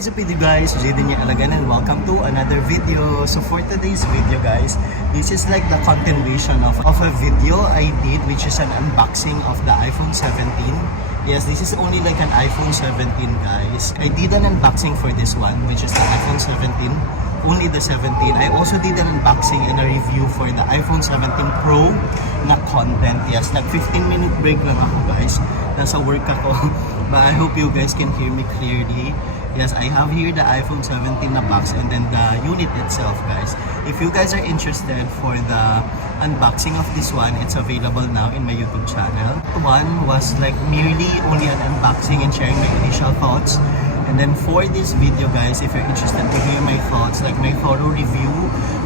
What is up with you guys? Jaden niya Alagan and welcome to another video. So for today's video guys, this is like the continuation of a video I did, which is an unboxing of the iPhone 17. Yes, this is only like an iPhone 17 guys. I did an unboxing for this one, which is the iPhone 17. Only the 17. I also did an unboxing and a review for the iPhone 17 Pro na content. Yes, nag 15-minute break lang ako guys. Nasa work ako. But I hope you guys can hear me clearly. Yes, I have here the iPhone 17 na box and then the unit itself guys. If you guys are interested for the unboxing of this one, it's available now in my YouTube channel. One was like merely only an unboxing and sharing my initial thoughts. And then for this video guys, if you're interested to hear my thoughts, like my thorough review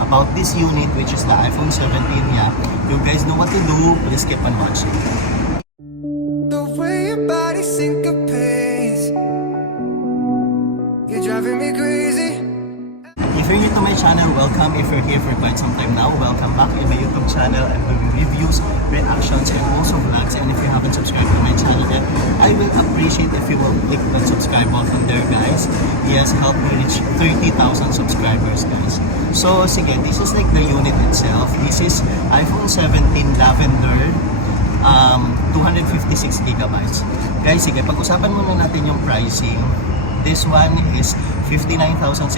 about this unit, which is the iPhone 17, yeah, you guys know what to do. Please keep on watching. The way your body syncopates, you're driving me crazy. If you're new to my channel, welcome. If you're here for quite some time now, welcome back in my YouTube channel. I'm doing reviews, reactions, and also vlogs. And if you haven't subscribed to my channel yet, I will appreciate if you will click the subscribe button there guys. Yes, help me reach 30,000 subscribers guys. So sige, this is like the unit itself. This is iPhone 17 Lavender, 256 gigabytes. Guys, sige, pag-usapan muna natin yung pricing. This one is 59,660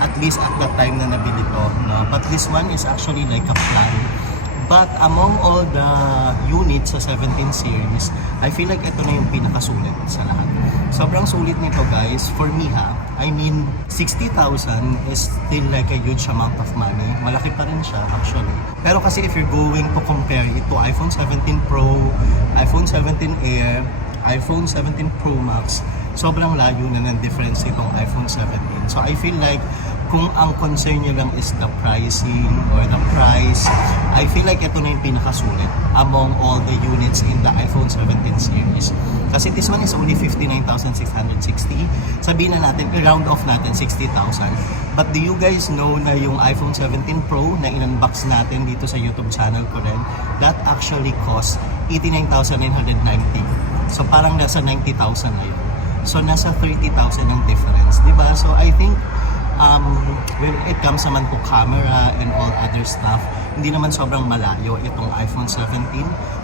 at least at that time na nabili ko, no? But this one is actually like a plan. But among all the units sa 17 series, I feel like ito na yung pinakasulit sa lahat. Sobrang sulit nito guys, for me ha. I mean, 60,000 is still like a huge amount of money. Malaki pa rin siya actually. Pero kasi if you're going to compare it to iPhone 17 Pro, iPhone 17 Air, iPhone 17 Pro Max, sobrang layo na ng difference itong iPhone 17. So I feel like kung ang concern nyo lang is the pricing or the price, I feel like ito na yung pinakasulit among all the units in the iPhone 17 series. Kasi this one is only 59,660. Sabihin na natin, i-round off natin 60,000. But do you guys know na yung iPhone 17 Pro na in-unbox natin dito sa YouTube channel ko rin, that actually cost 89,990. So parang nasa 90,000 na yun. So nasa 30,000 ang difference, di ba? So I think when it comes naman to camera and all other stuff, hindi naman sobrang malayo itong iPhone 17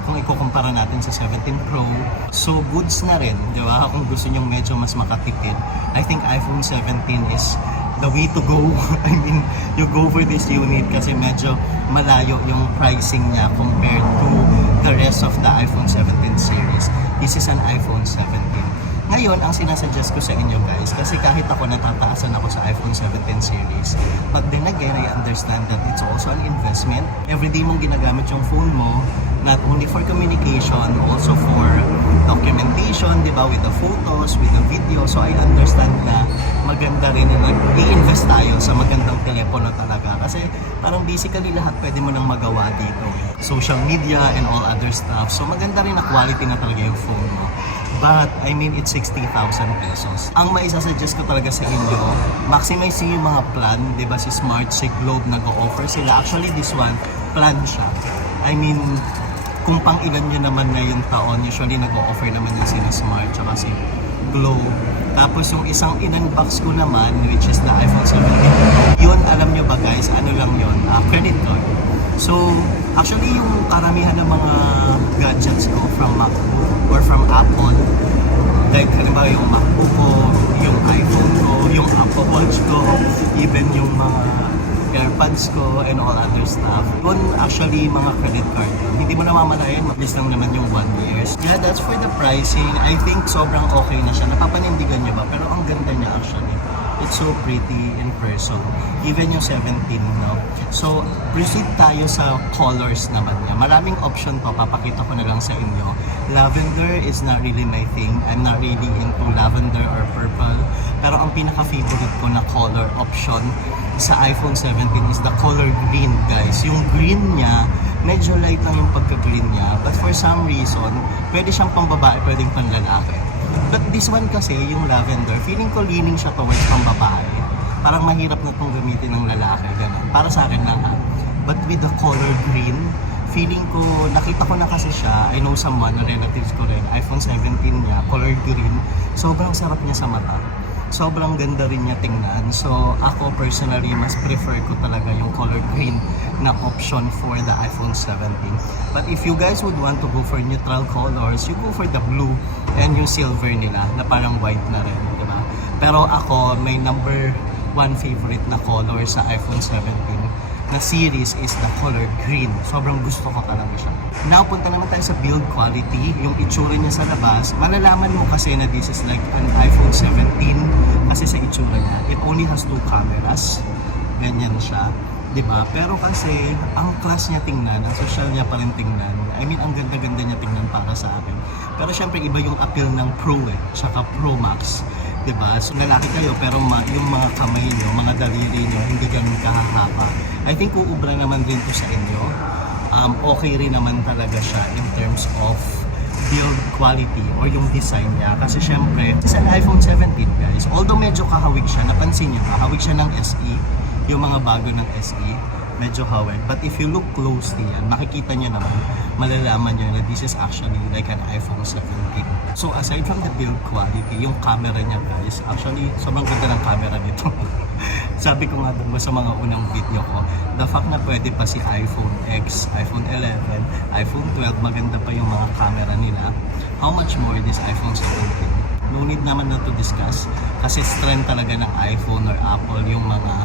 kung ikukumpara natin sa 17 Pro. So goods na rin, di ba? Kung gusto nyo medyo mas makatipid, I think iPhone 17 is the way to go. I mean, you go for this unit kasi medyo malayo yung pricing niya compared to the rest of the iPhone 17 series. This is an iPhone 17. Ngayon, ang sinasuggest ko sa inyo guys, kasi kahit ako natataasan ako sa iPhone 17 series, but then again, I understand that it's also an investment. Everyday mong ginagamit yung phone mo, not only for communication, also for documentation, di ba, with the photos, with the video. So I understand na maganda rin na i-invest tayo sa magandang telepono talaga. Kasi parang basically lahat pwede mo nang magawa dito. Social media and all other stuff. So maganda rin na quality na talaga yung phone mo. But, I mean, it's 60,000 pesos. Ang maisasuggest ko talaga sa inyo, maximize yung mga plan, di ba si Smart, si Globe nag-o-offer sila. Actually, this one, plan siya. I mean, kung pang ilan nyo naman na yung taon, usually nag-o-offer naman yung sila Smart, tsaka si Globe. Tapos yung isang in-unbox ko naman, which is the iPhone 17, yun, alam nyo ba guys, ano lang yun? Credit card. So, actually yung karamihan ng mga gadgets ko from MacBook or from Apple, like halimbawa yung MacBook ko, yung iPhone ko, yung Apple Watch ko, even yung mga AirPods ko and all other stuff. Yun actually mga credit card. Hindi mo namamalayan, mabilis lang naman yung 1 year. Yeah, that's for the pricing. I think sobrang okay na siya. Napapanindigan nyo ba? Pero ang ganda niya actually. It's so pretty in person. Even yung 17, no? So, proceed tayo sa colors naman niya. Maraming option to. Papakita ko na lang sa inyo. Lavender is not really my thing. I'm not really into lavender or purple. Pero ang pinaka-favorite ko na color option sa iPhone 17 is the color green, guys. Yung green niya, medyo light lang yung pagka-green niya. But for some reason, pwede siyang pang babae, pwedeng pang lalaki. But this one kasi, yung lavender, feeling ko leaning siya towards pang babae. Parang mahirap na itong gamitin ng lalaki, gano'n. Para sa akin lang ha. But with the color green, feeling ko, nakita ko na kasi siya, I know someone, relatives ko rin, iPhone 17 niya, color green, sobrang sarap niya sa mata. sobrang ganda rin niya tingnan. So ako personally, mas prefer ko talaga yung color green na option for the iPhone 17. But if you guys would want to go for neutral colors, you go for the blue and yung silver nila na parang white na rin, di ba? Pero ako, may number 1 favorite na color sa iPhone 17 na series is the color green. Sobrang gusto ko talaga siya. Now, punta naman tayo sa build quality. Yung itsura niya sa labas, malalaman mo kasi na this is like an iPhone 17 kasi sa itsura niya. It only has 2 cameras. Ganyan siya. Diba? Pero kasi, ang class niya tingnan, ang social niya pa rin tingnan. I mean, ang ganda-ganda niya tingnan para sa akin. Pero syempre, iba yung appeal ng Pro tsaka Pro Max. Diba? So, lalaki kayo, pero yung mga kamay nyo, mga daliri nyo, hindi ganun kahahaba. I think uubra naman din to sa inyo. Okay rin naman talaga siya in terms of build quality or yung design niya. Kasi syempre, sa iPhone 17 guys, although medyo kahawig siya, napansin nyo, kahawig siya ng SE, yung mga bago ng SE, medyo hawig. But if you look closely yan, makikita nyo naman, malalaman nyo na this is actually like an iPhone 17. So aside from the build quality, yung camera niya guys, actually sobrang ganda ng camera nito. Sabi ko nga dun sa mga unang video ko, the fact na pwede pa si iPhone X, iPhone 11, iPhone 12, maganda pa yung mga camera nila. How much more this iPhone 17? No need naman na to discuss kasi strength talaga ng iPhone or Apple yung mga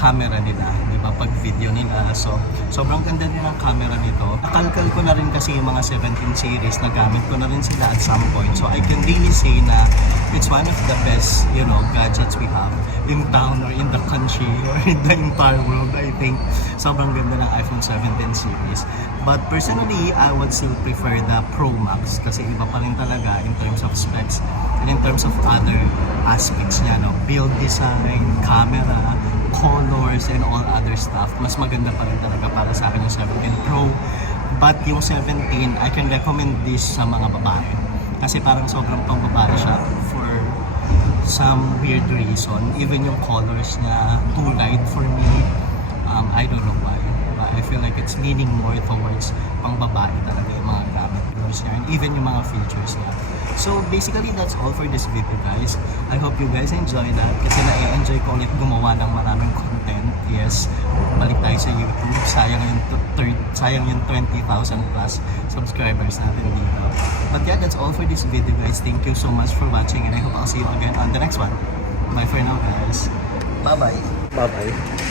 camera nila, di ba, pag video nila. So, sobrang ganda din ang camera nito. Nakalkal ko na rin kasi yung mga 17 series, nagamit ko na rin sila at some point. So, I can really say na it's one of the best, gadgets we have in town or in the country or in the entire world. I think sobrang ganda ng iPhone 17 series. But personally, I would still prefer the Pro Max kasi iba pa rin talaga in terms of specs and in terms of other aspects niya, no? Build design, camera, colors, and all other stuff. Mas maganda pa rin talaga para sa akin yung 17 Pro. But yung 17, I can recommend this sa mga babae. Kasi parang sobrang pang babae siya for some weird reason. Even yung colors niya, too light for me. I don't know why. But I feel like it's leaning more towards pang babae talaga yung mga gamit niya. And even yung mga features niya. So basically, that's all for this video guys. I hope you guys enjoy that kasi na-enjoy ko ulit gumawa ng maraming content. Yes, balik tayo sa YouTube. Sayang yung 20,000 plus subscribers natin dito. But yeah, that's all for this video guys. Thank you so much for watching and I hope I'll see you again on the next one. Bye for now guys. Bye-bye. Bye-bye.